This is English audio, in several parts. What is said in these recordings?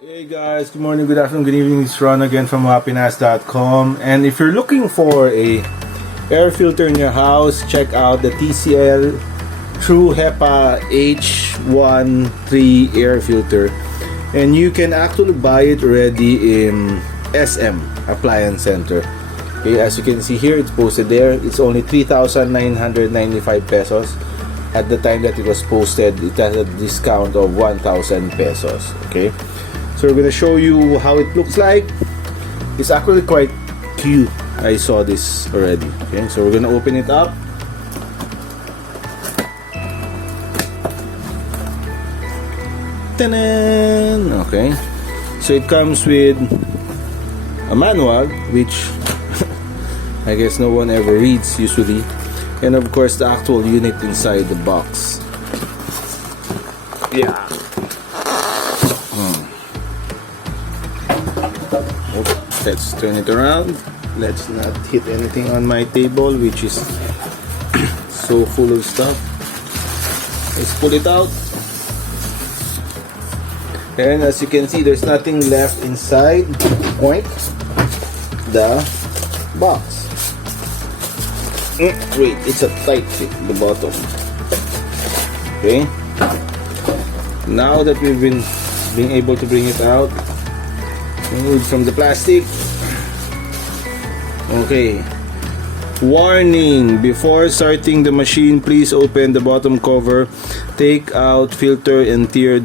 Hey guys, good morning, good afternoon, good evening. It's Ron again from happiness.com. And if you're looking for a air filter in your house, check out the TCL True HEPA H13 air filter. And you can actually buy it already in SM Appliance Center. Okay, as you can see here, it's posted there. It's only 3,995 pesos. At the time that it was posted, it has a discount of 1,000 pesos. Okay, so we're gonna show you how it looks like. It's actually quite cute. I saw this already. Okay, so we're gonna open it up. Ta-da! Okay, so it comes with a manual, which I guess no one ever reads usually, and of course the actual unit inside the box. Yeah. Let's turn it around. Let's not hit anything on my table, which is so full of stuff. Let's pull it out. And as you can see, there's nothing left inside the box. Wait, it's a tight fit, the bottom. Okay. Now that we've been able to bring it out, remove from the plastic. Okay. Warning: before starting the machine, please open the bottom cover, take out filter, and tear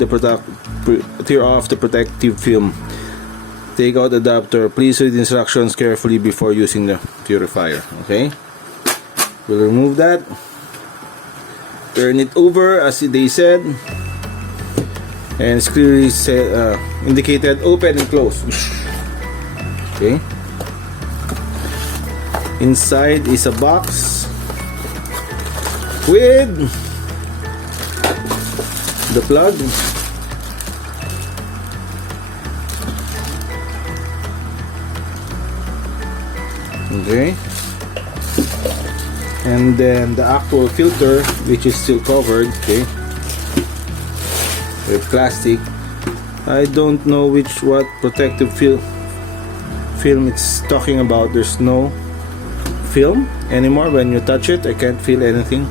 off the protective film. Take out adapter. Please read instructions carefully before using the purifier. Okay. We'll remove that. Turn it over as they said, and it's clearly indicated open and close. Okay. Inside is a box with the plug. Okay. And then the actual filter, which is still covered, okay, with plastic. I don't know what protective film it's talking about. There's no film anymore. When you touch it, I can't feel anything.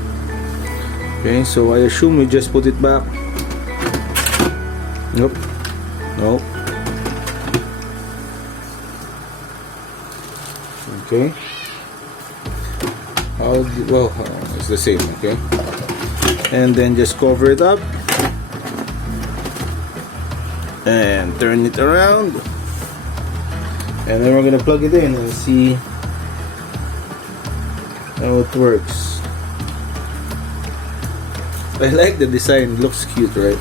Okay, so I assume we just put it back. Nope. Nope. Okay. Well, it's the same. Okay, and then just cover it up and turn it around, and then we're gonna plug it in and see how it works. I like the design, it looks cute, right?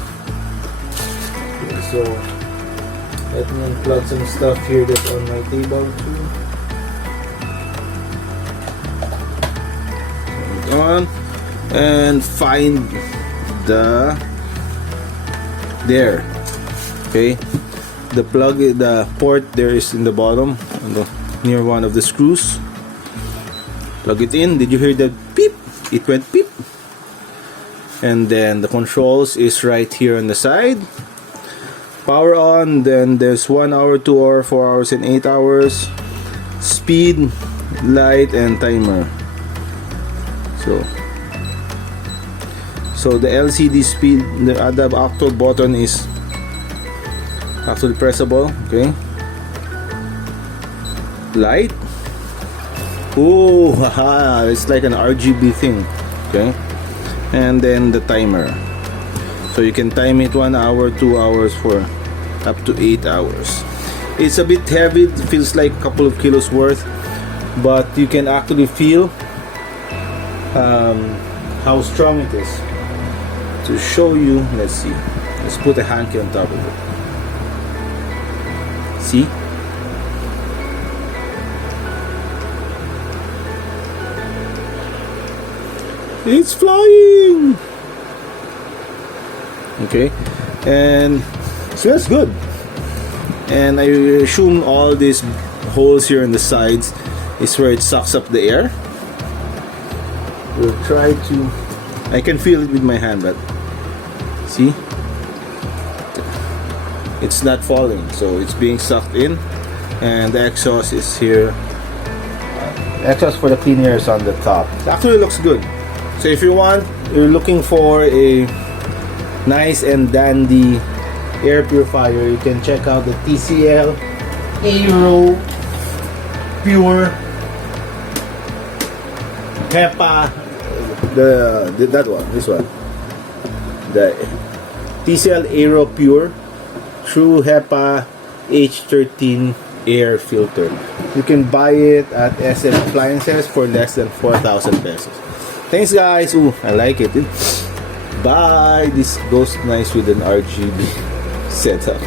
Okay, so let me unplug some stuff here that's on my table too. On and find the okay, the plug, the port there is in the bottom, near one of the screws. Plug it in. Did you hear the beep? It went beep. And then the controls is right here on the side. Power on, then there's 1 hour, 2 hour, 4 hours, and 8 hours. Speed, light, and timer. So the LCD speed, the actual button is actually pressable. Okay. Light. Oh, haha! It's like an RGB thing. Okay. And then the timer. So you can time it 1 hour, 2 hours, for up to 8 hours. It's a bit heavy. It feels like a couple of kilos worth, but you can actually feel how strong it is. To show you, let's see. Let's put a hanky on top of it. See? It's flying! Okay, and it smells good. And I assume all these holes here on the sides is where it sucks up the air. We'll try to, I can feel it with my hand, but see, it's not falling, so it's being sucked in, and the exhaust is here. Exhaust for the clean air is on the top. It actually looks good. So if you're looking for a nice and dandy air purifier, you can check out the TCL Aeropure HEPA, that one, this one, the TCL Aeropure True HEPA H13 air filter. You can buy it at SM Appliances for less than 4,000 pesos. Thanks guys. Ooh, I like it. Bye. This goes nice with an RGB setup.